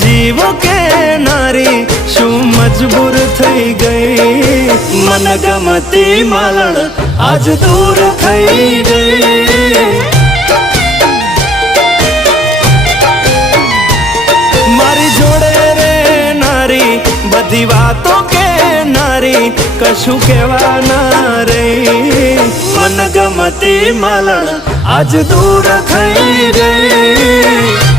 જીવો કે નારી શું મજબૂર થઈ ગઈ મન ગમતી માલણ આજ દૂર થઈ ગઈ મારી જોડે રે નારી બધી વાતો કે નારી કશું કહેવા ના રે મન ગમતી માલણ આજ દૂર થઈ ગઈ